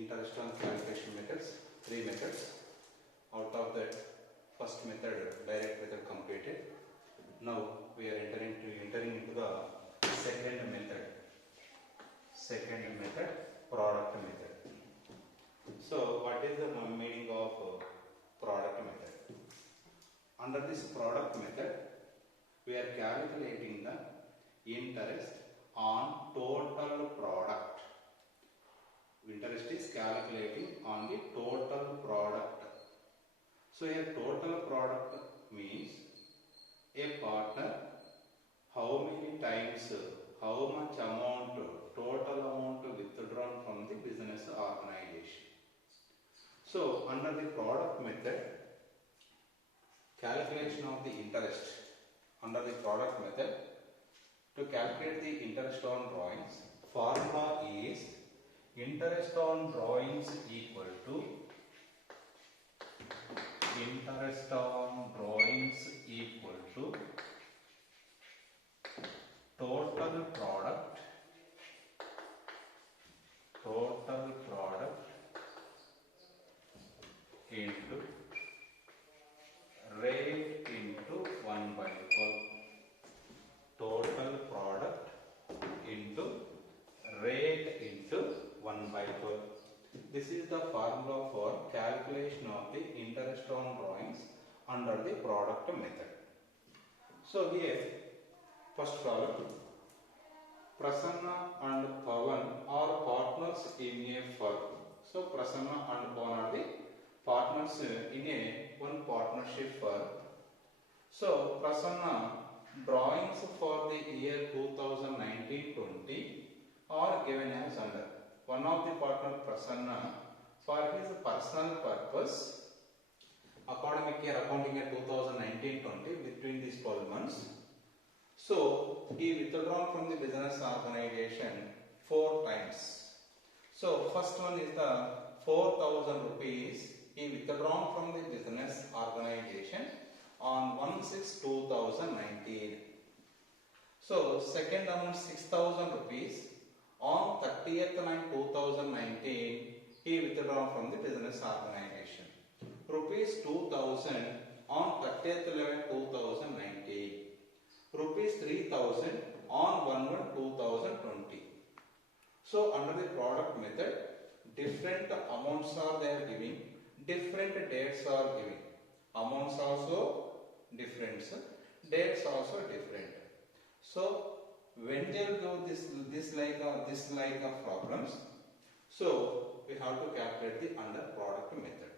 interest on calculation methods, 3 methods. Out of that, first method, direct method completed. Now we are entering into the second method, product method. So what is the meaning of product method? Under this product method, we are calculating the interest on total product. Interest is calculating on the total product. So a total product means a partner how many times, how much amount, total amount withdrawn from the business organization. So under the product method, calculation of the interest under the product method, to calculate the interest on drawings, formula is interest on drawings equal to total product into rate into 1 by 12. Total product into rate into 1 by 12. This is the formula for calculation of the interest on drawings under the product method. So here, first column, Prasanna and Pawan are partners in a firm. So Prasanna and Pawan are the partners in a one partnership firm. So Prasanna drawings for the year 2019-20 are given as under. One of the partner Prasanna, for his personal purpose, academic year accounting year 2019-20, between these 12 months. So he withdrawn from the business organization 4 times. So first one is the 4,000 rupees he withdrawn from the business organization on 1/6/2019. So second amount 6,000 rupees on 30th/9/2019 he withdrawn from the business organization. Rupees 2,000 on 30th/11/2019. Rupees 3,000 on 1/1/2020. So under the product method, different amounts are there giving, different dates are giving. Amounts also different, dates also different. So when they will give this like of problems, so we have to calculate the under product method.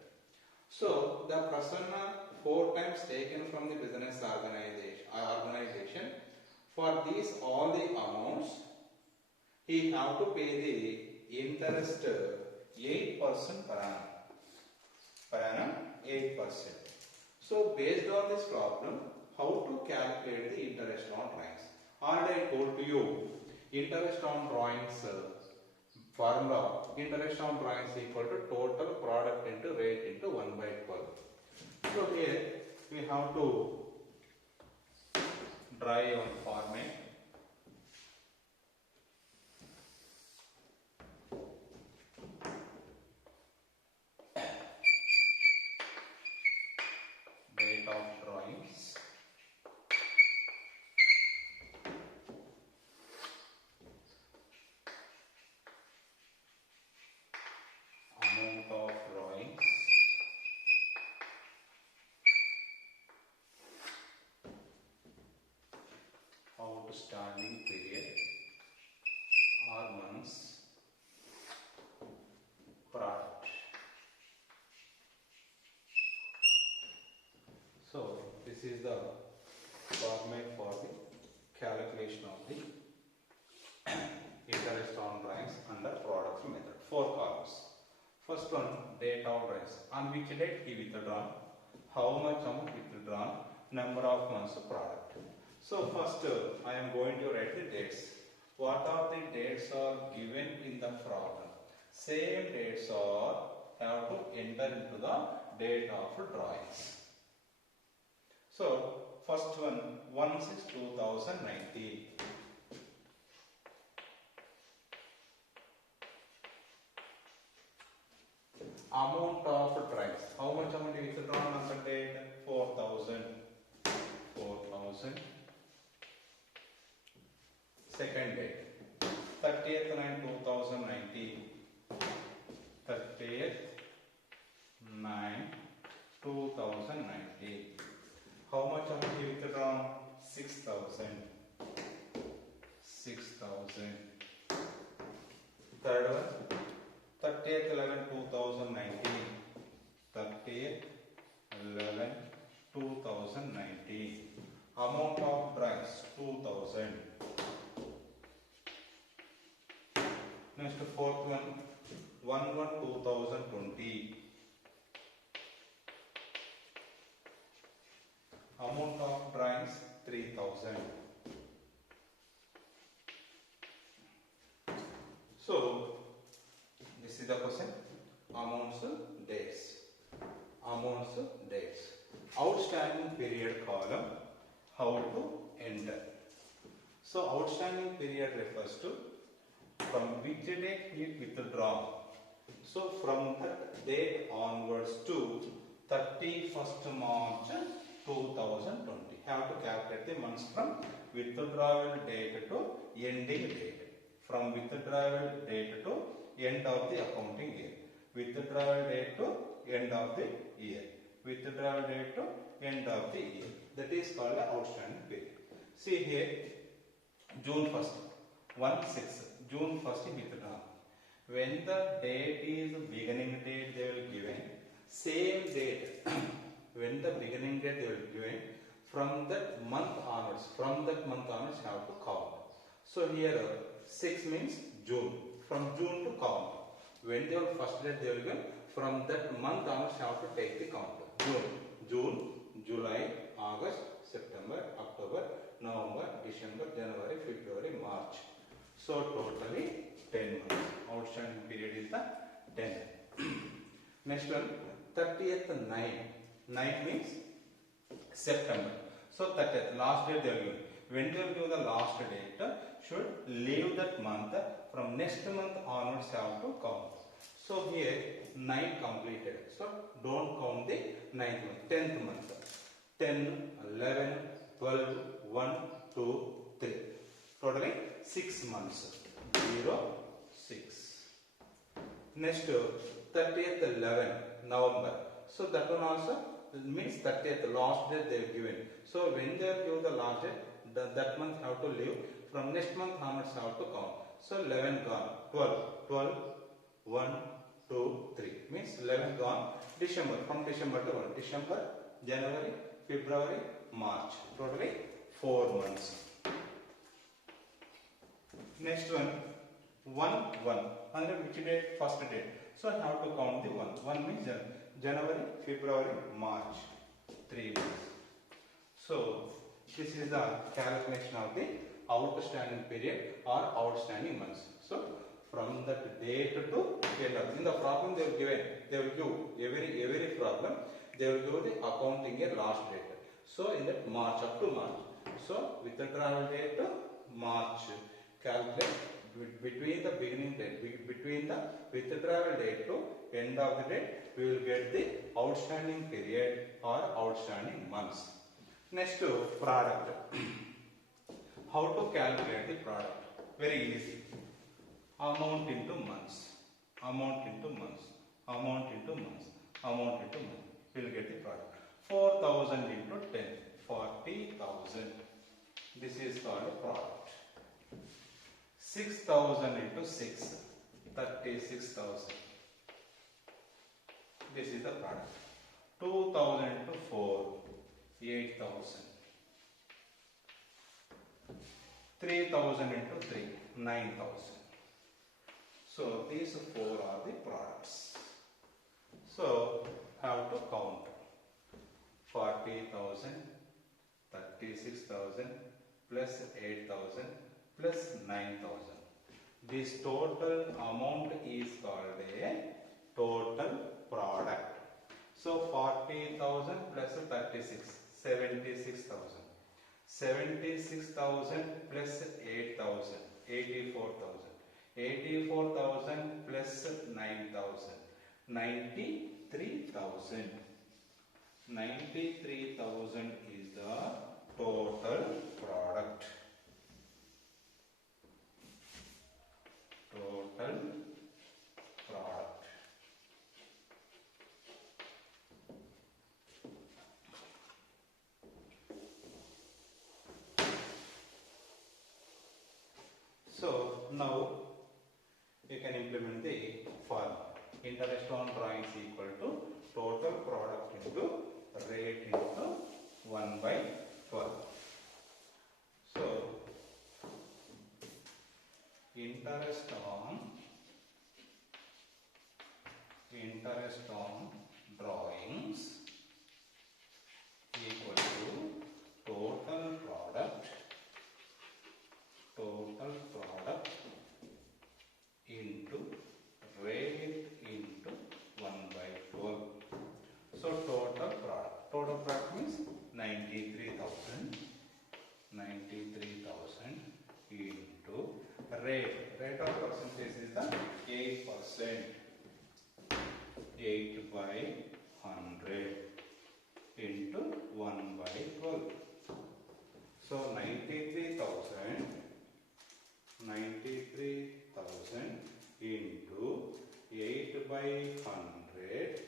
So the Prasanna 4 times taken from the business organization. For these all the amounts, he have to pay the interest 8% per annum. Per annum 8%. So based on this problem, how to calculate the interest on drawings? Already I told to you, interest on drawings formula, interest on drawings equal to total product into rate into 1 by 12. So here we have to dry on format. Date of drawings. Amount of drawings. Outstanding period or months. Product. So this is the format for the calculation of the interest on drawings under product method. 4 columns. First one, date of drawings. On which date he withdrawn, how much amount withdrawn, number of months product. So first I am going to write the dates. What are the dates are given in the problem? Same dates are have to enter into the date of drawings. So first one 1/6/2019. amount of drinks. How much amount you withdrawn on the date? 4,000. 4,000. Second date, 30th 9 2019. 30th 9 2019. How much amount you withdrawn? 6,000. 6,000. Third one, 30th 11 2019. 30th 11 2019. Amount of drugs 2,000. Next, fourth one, 1/1/2020. Amount of drinks 3,000. So this is the question. Amounts, dates. Amounts, dates. Outstanding period column. How to enter? So outstanding period refers to from which date he withdrawn. So from that date onwards to 31st March 2020. Have to calculate the months from withdrawal date to ending date. From withdrawal date to end of the accounting year. Withdrawal date to end of the year. Withdrawal date to end of the year. That is called the outstanding period. See here, June 1st, 1/6. June 1st withdrawn. When the date is beginning date, they will give same date. When the beginning date they will give from that month onwards. From that month onwards, you have to count. So here 6 means June. From June to count. When they will first date, they will give from that month onwards, you have to take the count. June, July, August, September, October, November, December, January, February, March. So totally 10 months. Outstanding period is the 10. Next one, 30th 9. 9 means September. So 30th, last date they will give. When they will give the last date, should leave that month. From next month onwards, have to count. So here 9 completed. So don't count the 9th month. 10th month. 10, 11, 12, 1, 2, 3. Totally 6 months. 0, 6. Next 30th 11 November. So that one also means 30th last date they have given. So when they have given the last date, that month have to leave. From next month onwards have to count. So 11 gone. 12, 1, 2, 3 means 11 gone. December, from December to 1. December, January, February, March. Totally 4 months. Next one, 1/1. Under which date? First date. So I have to count the 1. 1 means January, February, March. 3 months. So this is the calculation of the outstanding period or outstanding months. So from that date to end of. In the problem they will give every problem they will give the accounting year last date. So in that March up to March. So with the travel date to March, calculate between the beginning date, between the withdrawal date to end of the date, we will get the outstanding period or outstanding months. Next to product. How to calculate the product? Very easy. Amount into months. Amount into months. Amount into months. Amount into months. We will get the product. 4,000 into 10. 40,000. This is called a product. 6,000 into 6. 36,000. This is the product. 2,000 into 4. 8,000. 3,000 into 3. 9,000. So these 4 are the products. So have to count. 40,000, 36,000 plus 8,000 plus 9,000. This total amount is called a total product. So 40,000 plus 36, 76,000. 76,000 plus 8,000, 84,000. 84,000 plus 9,000. 93,000. 93,000 is the total product. Total product. So now you can implement the formula. Interest on drawings equal to total product into rate into 1 by 12. So interest on drawings equal to total product into rate into 1 by 12. So total product means 93,000 into rate of percentage is the 8%, 8 by 100 into 1 by 12. So 93,000 into 8 by 100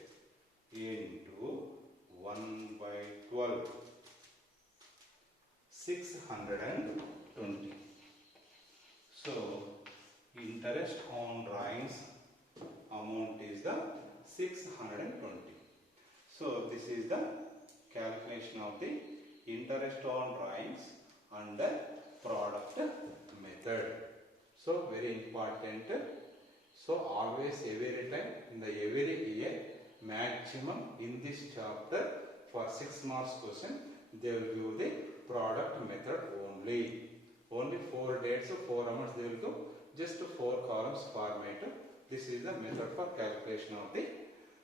into 1 by 12, 620. So interest on drawings amount is the 620. So this is the calculation of the interest on drawings under product method. So very important. So always every time in the every year maximum in this chapter for 6 marks question they will give the product method only. Only 4 dates, 4 amounts they will give, just 4 columns format. This is the method for calculation of the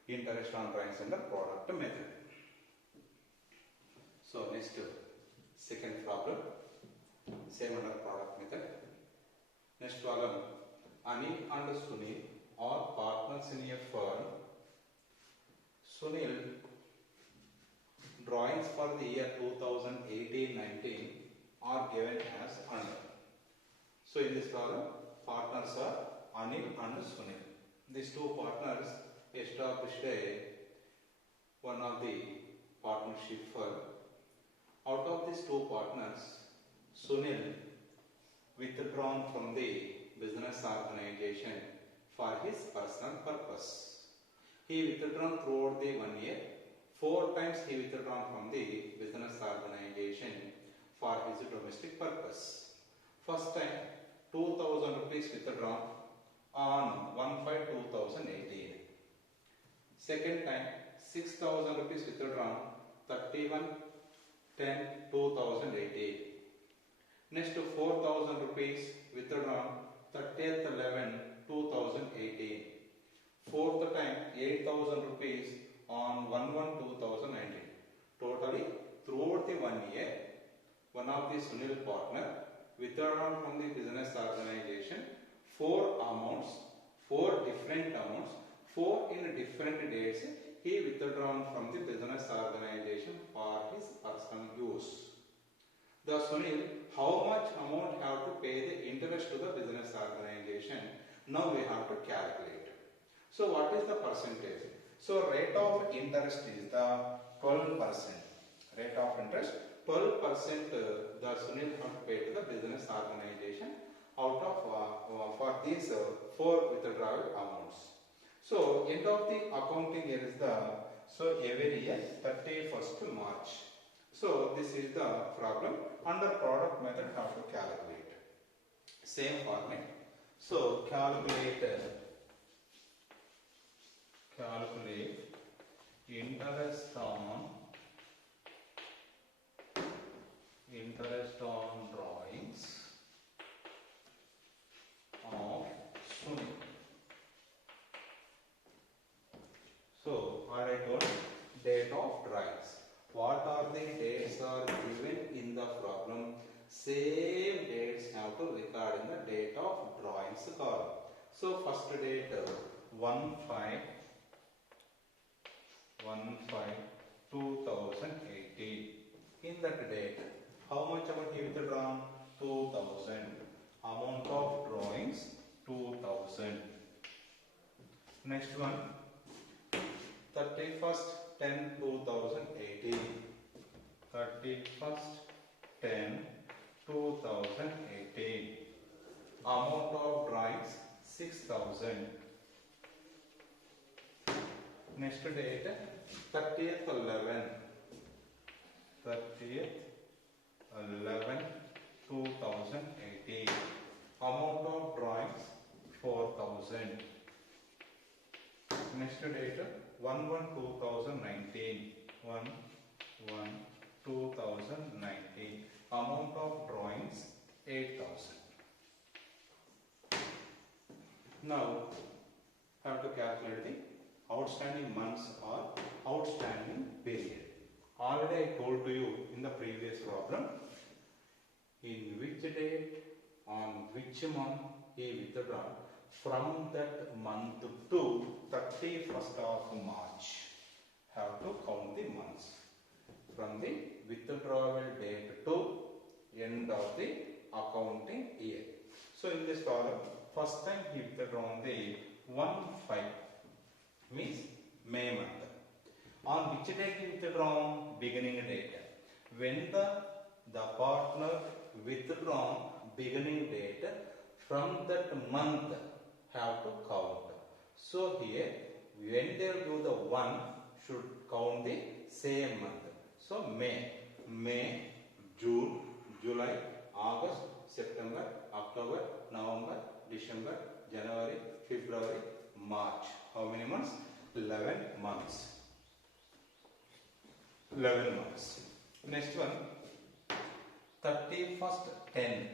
interest on drawings under product method. So next second problem, same under product method. Next problem, Anil and Sunil are partners in a firm. Sunil drawings for the year 2018-19 are given as under. So in this problem, partners are Anil and Sunil. These two partners established one of the partnership firm. Out of these two partners, Sunil withdrawn from the business organization for his personal purpose. He withdrawn throughout the 1 year. 4 times he withdrawn from the business organization for his domestic purpose. First time 2,000 rupees withdrawn on 1/5/2018. Second time 6,000 rupees withdrawn 31/10/2018. Next 4,000 rupees withdrawn 30th/11/2018. Fourth time 8,000 rupees on 1/1/2019. Totally throughout the 1 year, one of the Sunil partner withdrawn from the business organization 4 amounts, 4 different amounts, 4 in different dates. He withdrawn from the business organization for his personal use. The Sunil, how much amount have to pay the interest to the business organization? Now we have to calculate. So what is the percentage? So rate of interest is the 12%. Rate of interest 12% the Sunil have to pay to the business organization out of for these 4 withdrawal amounts. So end of the accounting year is the every year 31st March. So this is the problem. Under product method how to calculate. Same format. So calculate interest on drawings of Sunil. So what I told, date of drawings. What are the dates are given in the problem? Same dates have to record in the date of drawings column. So first date 1/5/2018. 1/5/2018. In that date, how much amount he withdrawn? 2000. Amount of drawings 2000. Next one, 31st/10/2018. 31st/10/2018. Amount of drawings 6000. Next date, 30th/11. 30th/11/2018. Amount of drawings 4000. Next date, 1/1/2019. 1/1/2019. Amount of drawings 8000. Now, have to calculate the outstanding months or outstanding period. Already I told to you in the previous problem, in which date, on which month he withdrawn, from that month to 31st of March. Have to count the months. From the withdrawal date to end of the accounting year. So in this problem, first time he withdrawn the 1/5, means May month. On which date he withdrawn? Beginning date. When the partner withdrawn beginning date, from that month have to count. So here, when they do the 1, should count the same month. So May, June, July, August, September, October, November, December, January, February, March. How many months? 11 months. 11 months. Next one, 31st/10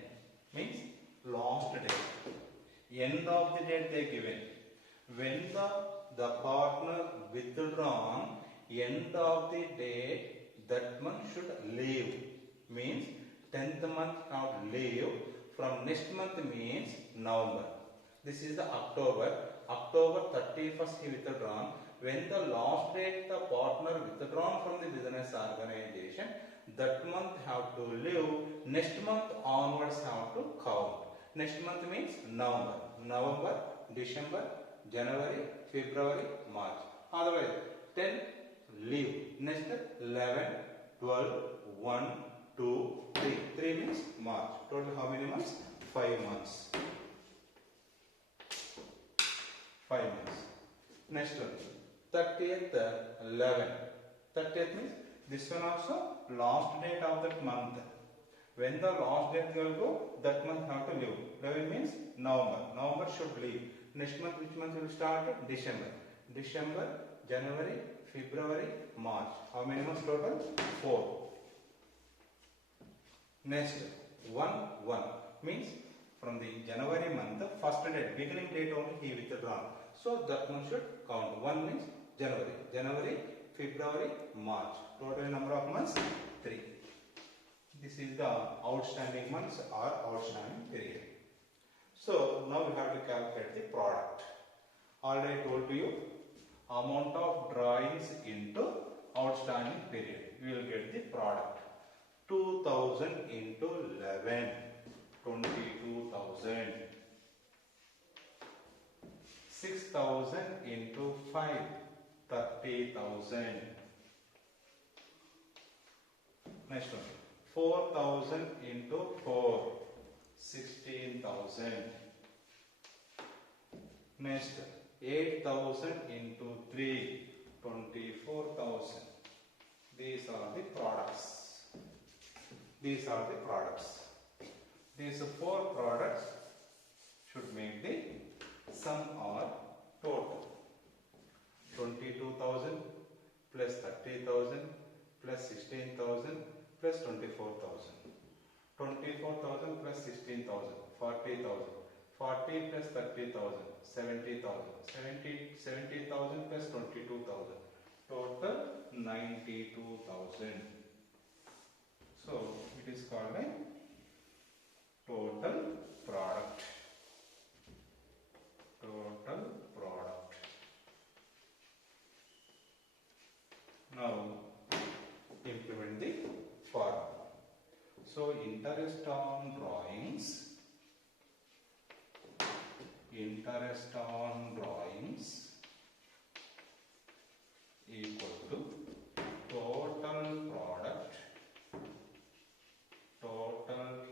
means last date. End of the date they given. When the partner withdrawn, end of the date, that month should leave. Means 10th month have leave. From next month means November. This is the October. October 31st he withdrawn. When the last date the partner withdrawn from the business organization, that month have to leave. Next month onwards have to count. Next month means November. November, December, January, February, March. Otherwise 10 leave. Next 11, 12, 1, 2, 3. 3 means March. Total how many months? 5 months. 5 months. Next one, 30th/11. 30th means this one also last date of that month. When the last date will go, that month have to leave. 11 means November. November should leave. Next month, which month will start? December. December, January, February, March. How many months total? 4. Next, 1/1 means from the January month, the first date, beginning date only he withdrawn. So that month should count. 1 means January. January, February, March. Total number of months 3. This is the outstanding months or outstanding period. So now we have to calculate the product. Already told to you, amount of drawings into outstanding period. We will get the product. 2000 into 11, 22,000. 6,000 into 5, 30,000. Next one. 4,000 into 4, 16,000. Next, 8,000 into 3, 24,000. These are the products. These are the products. These 4 products should make the sum or total. 22,000 plus 30,000 plus 16,000 plus 24,000. 24,000 plus 16,000, 40,000. 40 plus 30,000, 70,000. 70,000 plus 22,000. Total 92,000. So it is called a total product. Total product. interest on drawings equal to total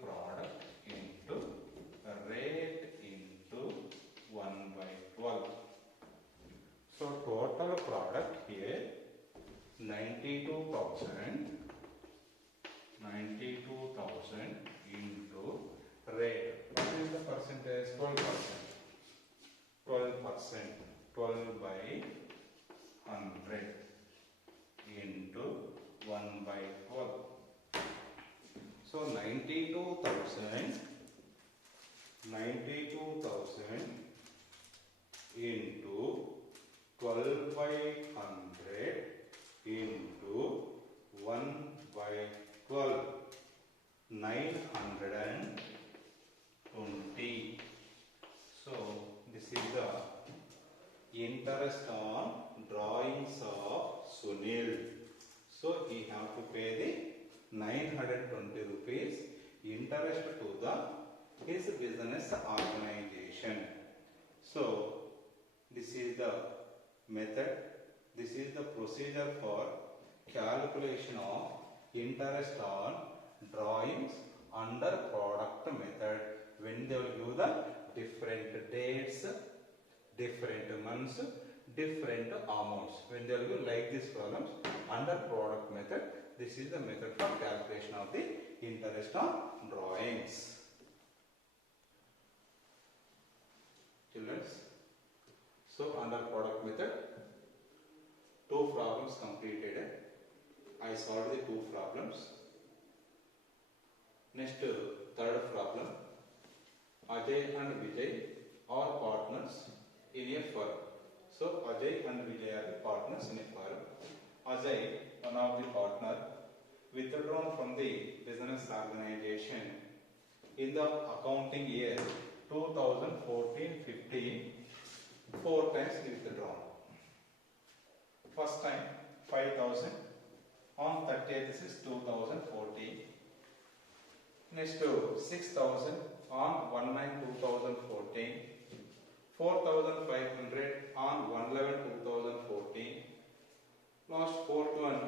product into rate into 1 by 12. So total product here 92,000 into rate. What is the percentage? 12%. 12 by 100 into 1 by 12. So 92,000 into 12 by 100 into 1 by 12, 920. So this is the interest on drawings of Sunil. So he have to pay the 920 rupees interest to his business organization. So this is the method, this is the procedure for calculation of interest on drawings under product method when they will give the different dates, different months, different amounts. When they will give like these problems under product method, this is the method for calculation of the interest on drawings. Children, so under product method, 2 problems completed. I solved the 2 problems. Next, third problem. Ajay and Vijay are partners in a firm. So Ajay and Vijay are the partners in a firm. Ajay, one of the partner, withdrawn from the business organization in the accounting year 2014-15, 4 times withdrawn. First time 5,000 on 30th is 2014. Next 6,000 on 1/9/2014. 4,500 on 1/11/2014. Last fourth one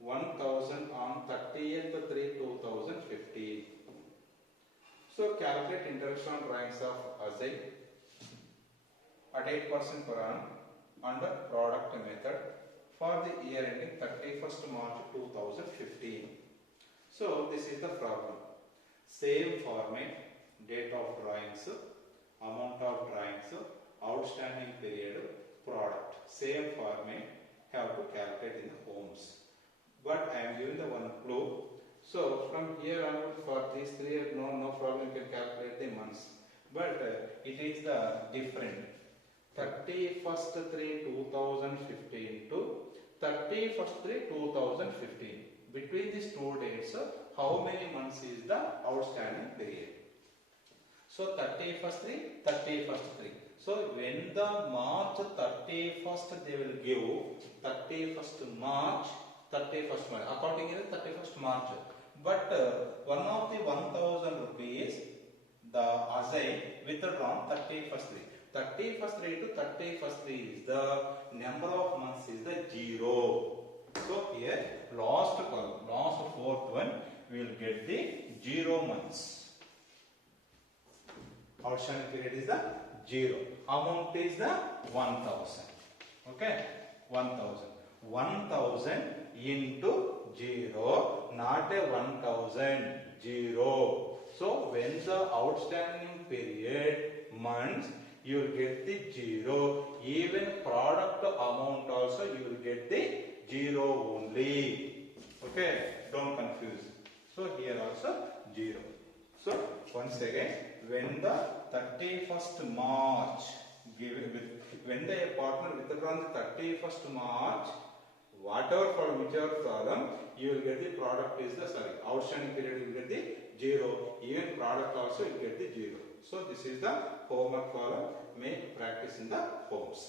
1,000 on 30th/3/2015. So calculate interest on drawings of Ajay at 8% per annum under product method for the year ending 31st March 2015. So this is the problem. Same format, date of drawings, amount of drawings, outstanding period, product. Same format have to calculate in the homes. But I am giving the one clue. So from here onward for these 3, no problem, you can calculate the months. But it is the different. 31st/3/2015 to 31st/3/2015. Between these 2 dates, how many months is the outstanding period? So 31st/3, 31st/3. So when the March 31st they will give 31st March, 31st March. Accounting is 31st March. But one of the 1,000 rupees, the Ajay withdrawn 31st/3. 31st/3 to 31st/3 is the number of months is the 0. So here last column, last fourth one, we will get the 0 months. Outstanding period is the 0. Amount is the 1,000. Okay, 1,000. 1,000 into 0, not a 1,000, 0. So when the outstanding period months, you will get the 0. Even product amount also you will get the 0 only. Okay, don't confuse. So here also 0. So once again, when the 31st March, when the partner withdrawn the 31st March, whatever for whichever problem, you will get the product is the outstanding period you will get the 0. Even product also you will get the 0. So this is the homework column. Make practice in the homes.